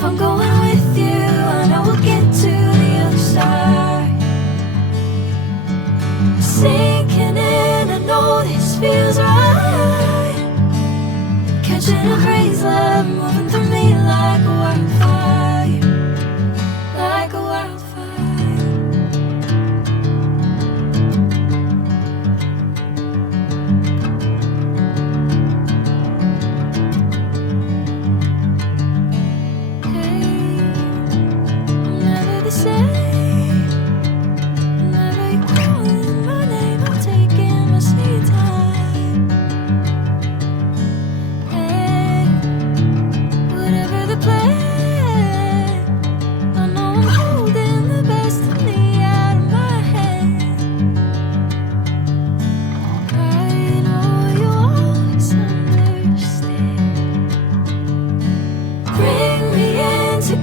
If I'm going with you, I know we'll get to the other side. Sinking in, I know this feels right. Catching a crazy love, moving through me like a wildfire, like a wildfire.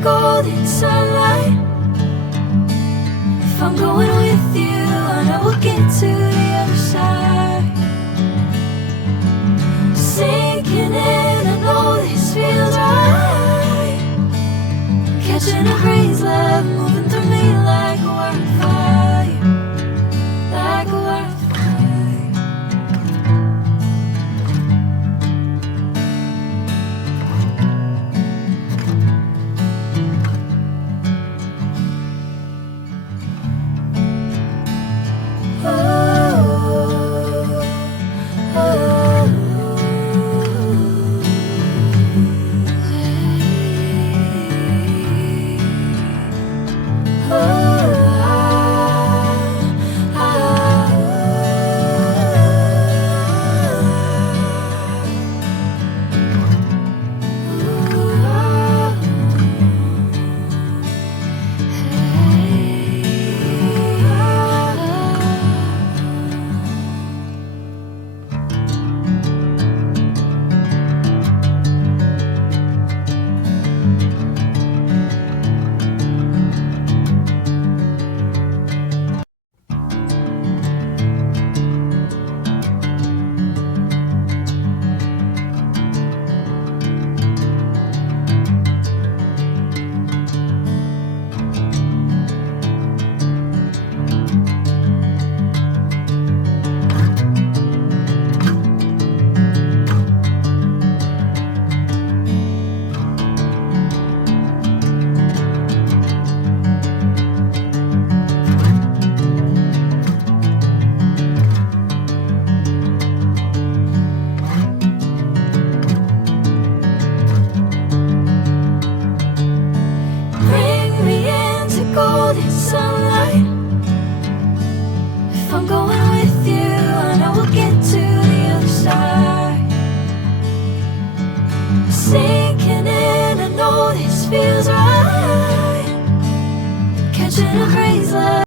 Golden sunlight. If I'm going with you, I know we'll get to the other side. Sinking in, I know this feels right. Catching a crazy love, moving through me like a wildfire, like a wildfire. Golden sunlight. If I'm going with you, I know we'll get to the other side. Sinking in, I know this feels right. Catching a crazy love.